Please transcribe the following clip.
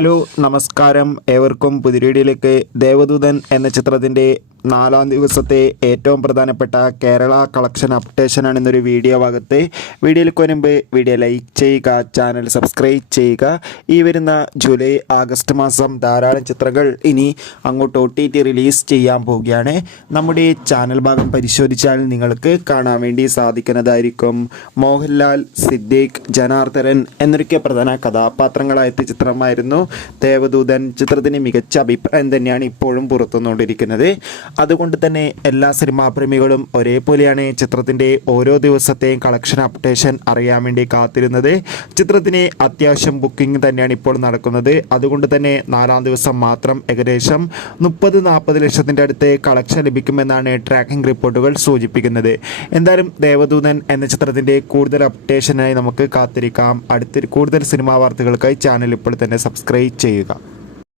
Hello നമസ്കാരം. ഏവർക്കും പുതിയ വീഡിയോയിലേക്ക്. ദേവദൂതൻ എന്ന ചിത്രത്തിൻ്റെ 4-ാം ദിവസത്തെ ഏറ്റവും പ്രധാനപ്പെട്ട കേരള കളക്ഷൻ അപ്ഡേഷനാണ് ഇന്നൊരു വീഡിയോ ഭാഗത്ത്. വീഡിയോയിലേക്ക് വരുമ്പോൾ വീഡിയോ ലൈക്ക് ചെയ്യുക, ചാനൽ സബ്സ്ക്രൈബ് ചെയ്യുക. ഈ വരുന്ന ജൂലൈ ആഗസ്റ്റ് മാസം ധാരാളം ചിത്രങ്ങൾ ഇനി അങ്ങോട്ട് OTT റിലീസ് ചെയ്യാൻ പോവുകയാണ്. നമ്മുടെ ചാനൽ ഭാഗം പരിശോധിച്ചാൽ നിങ്ങൾക്ക് കാണാൻ വേണ്ടി സാധിക്കുന്നതായിരിക്കും. മോഹൻലാൽ, സിദ്ദീഖ്, ജനാർദ്ദനൻ എന്നൊക്കെ പ്രധാന കഥാപാത്രങ്ങളായെത്തിയ ചിത്രമായിരുന്നു ദേവദൂതൻ. ചിത്രത്തിന് മികച്ച അഭിപ്രായം തന്നെയാണ് ഇപ്പോഴും പുറത്തുവന്നുകൊണ്ടിരിക്കുന്നത്. അതുകൊണ്ട് തന്നെ എല്ലാ സിനിമാ പ്രേമികളും ഒരേപോലെയാണ് ചിത്രത്തിൻ്റെ ഓരോ ദിവസത്തെയും കളക്ഷൻ അപ്ഡേഷൻ അറിയാൻ വേണ്ടി കാത്തിരുന്നത്. ചിത്രത്തിന് അത്യാവശ്യം ബുക്കിംഗ് തന്നെയാണ് ഇപ്പോൾ നടക്കുന്നത്. അതുകൊണ്ട് തന്നെ 4-ാം ദിവസം മാത്രം ഏകദേശം 30-40 ലക്ഷത്തിൻ്റെ അടുത്ത് കളക്ഷൻ ലഭിക്കുമെന്നാണ് ട്രാക്കിംഗ് റിപ്പോർട്ടുകൾ സൂചിപ്പിക്കുന്നത്. എന്തായാലും ദേവദൂതൻ എന്ന ചിത്രത്തിൻ്റെ കൂടുതൽ അപ്ഡേഷനായി നമുക്ക് കാത്തിരിക്കാം. കൂടുതൽ സിനിമാ വാർത്തകൾക്കായി ചാനൽ ഇപ്പോൾ തന്നെ സബ്സ്ക്രൈബ് ചെയ്യുക.